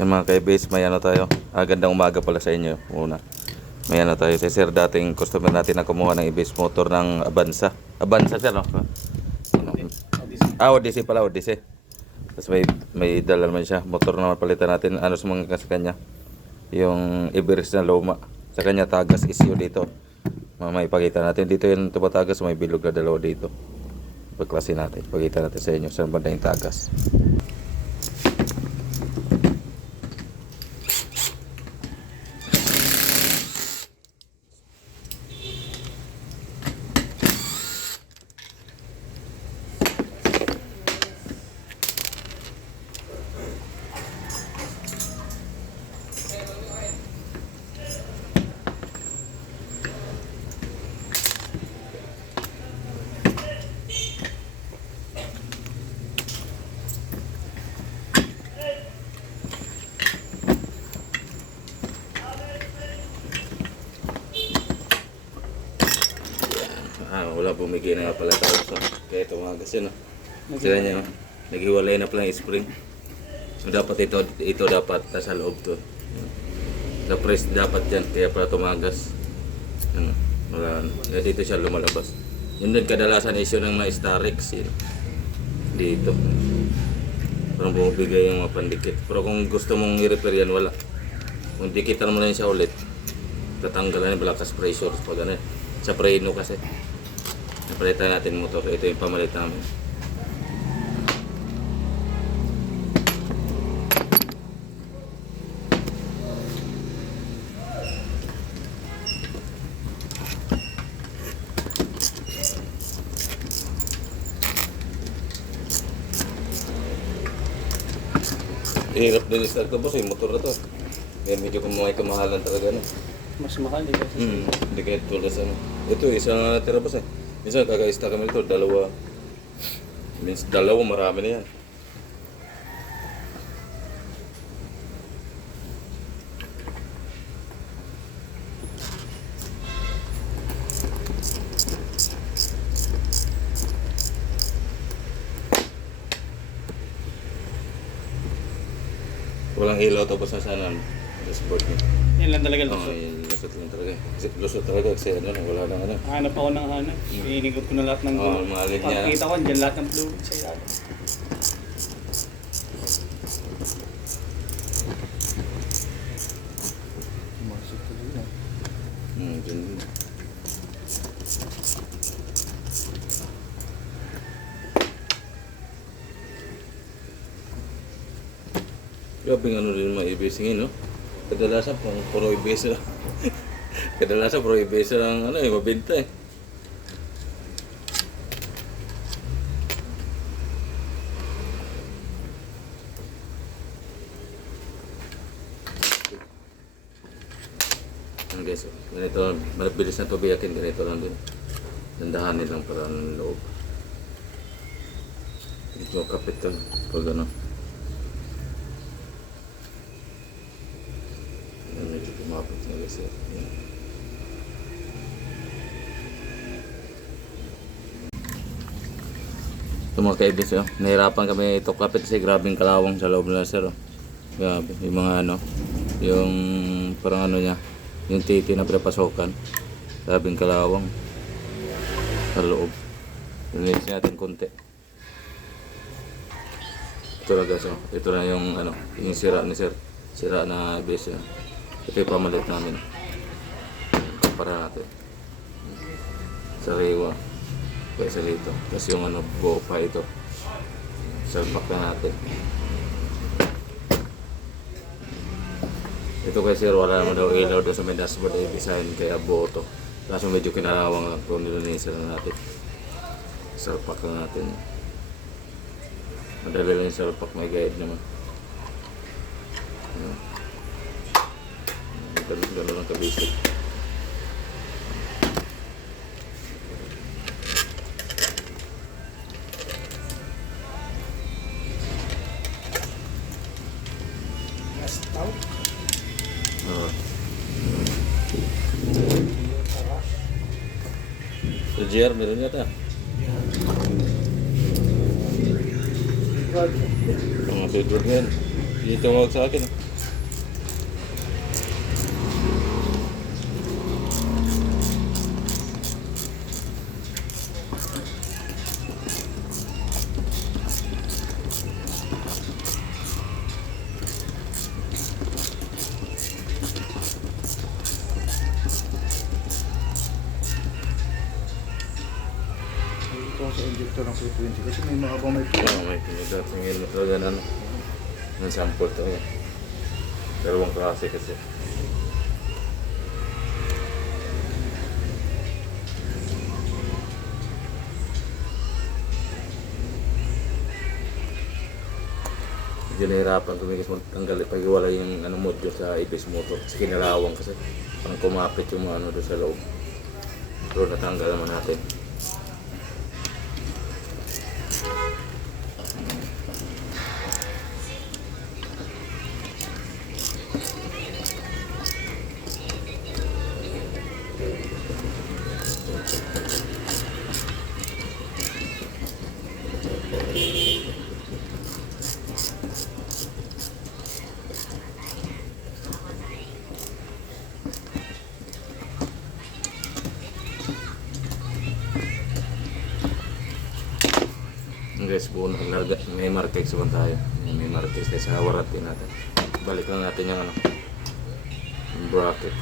Yan mga kaibis, may ano tayo. Gandang umaga pala sa inyo muna. May ano tayo. Si sir, dating customer natin na kumuha ng ibis motor ng Avanza. Avanza sir, no? Odyssey pala, Odyssey. Tapos may dala naman siya. Motor naman palitan natin. Ano sa mga sa kanya? Yung Everest na luma. Sa kanya tagas issue dito. May ipakita natin. Dito yung tumatagas. May bilog na dalawa dito. Pagklase natin. Pagkita natin sa inyo. Saan banda yung tagas? Wala bumigay na nga pala tayo sa kaya tumagas yun. Sila niya, naghiwalay na pala yung spring. So, dapat ito dapat nasa loob to. Sa press dapat yan, kaya pala tumagas. Ano, wala, dito siya lumalabas. Yun din kadalasan issue ng mga Starex yun. Dito. Parang bumibigay yung mga pandikit. Pero kung gusto mong i-repair yan, wala. Kung dikitan mo lang siya ulit, tatanggalan yung balakas pressure pag ano, sa preno kasi. Napalitan natin motor. Ito yung pamalit namin. Hirap din i-start ko boss yung motor na to. Kaya medyo kamahalan talaga no. Mas mahal din kasi. Hindi kahit tulad sa ano. Ito isang natira boss eh. Minsan kakaista kami ito, dalawa. Means dalawa, marami na yan. Walang ilaw tapos sa sana dashboard niya. Yan lang talaga Oo, lusot. yung lusot lang talaga. Kasi lusot talaga kasi ano, wala nang ano. Hanap ako ng hanap. Inigot ko na lahat ng Oo, mga linya. pagkita ko, dyan lahat ng fluid sa ilalim. Dyan. Grabe nga ano rin mga ibisingin, no? Kadalasan puro ibisa lang. Kadalasan puro ibisa lang, ano eh, mabenta eh. Ang guys, ganito, mabilis na ito biyakin, ganito lang din. Dandahanin lang para ng loob. Ito kapit ka, pag ano. Medyo kumapit na guys eh. Ito mga kaibis oh. Nahirapan kami ito kapit kasi grabing kalawang sa loob nila sir oh. Grabe, yung mga ano, yung parang ano niya, yung titi na prepasokan. Grabing kalawang sa loob. Release natin konti. Ito na guys oh. Ito na yung ano, yung sira ni sir. Sira na ibis oh. Ito yung pamalit namin. Kumpara natin. Sariwa. Kaysa dito. Tapos yung ano, GoPa ito. Salpak na natin. Ito kay sir, wala naman daw ilaw doon sa may dashboard ay design kaya buo to. Kaso medyo kinalawang lang kung nilinisan na natin. Salpak na natin. Madali lang yung salpak, may guide naman. Ganun lang ka-basic. Sa GR, meron yata. Mga Bedward nga yan. Hindi tumawag sa akin. ito lang po 20 kasi may mga may May pinagkat. Tingin mo talaga na ano. Ng sample to. Dalawang klase kasi. Medyo nahirapan tumigis magtanggal pag-iwala yung ano module sa ABS motor kasi kinalawang kasi parang kumapit yung mga ano doon sa loob. Pero natanggal naman natin. Guys, buo na larga. May markex naman tayo. May markex tayo sa warranty natin. Balik lang natin yung ano, yung bracket.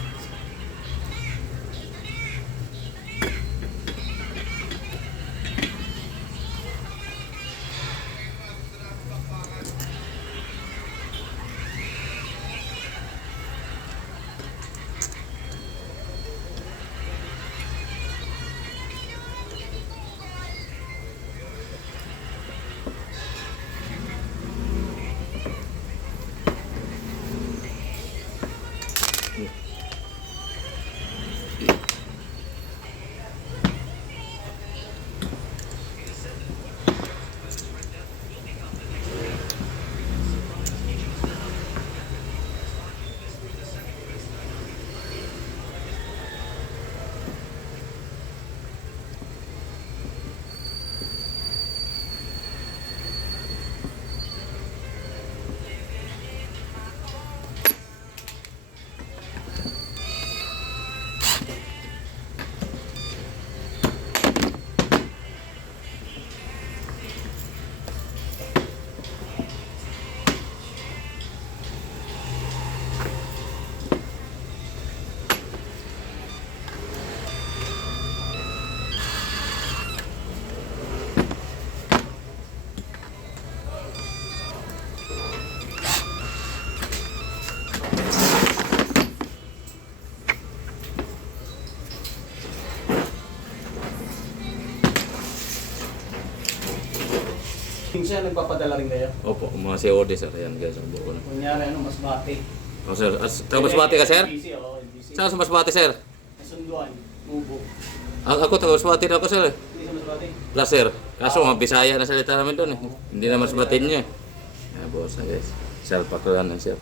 Minsan nagpapadala rin kayo. Opo, mga COD sir. Ayan guys, ang buo na. Kunyari, ano, Masbate. Oh, sir. Taga Masbate ka sir? LBC, oo, LBC. Saan sa Masbate sir? Kasunduan, Mubo. Ako taga Masbate na ako sir. Hindi sa Masbate. Plus sir. Kaso mga Bisaya na salita namin doon eh. Hindi na Masbate niya. Boss na guys. Salpak ko yan sir.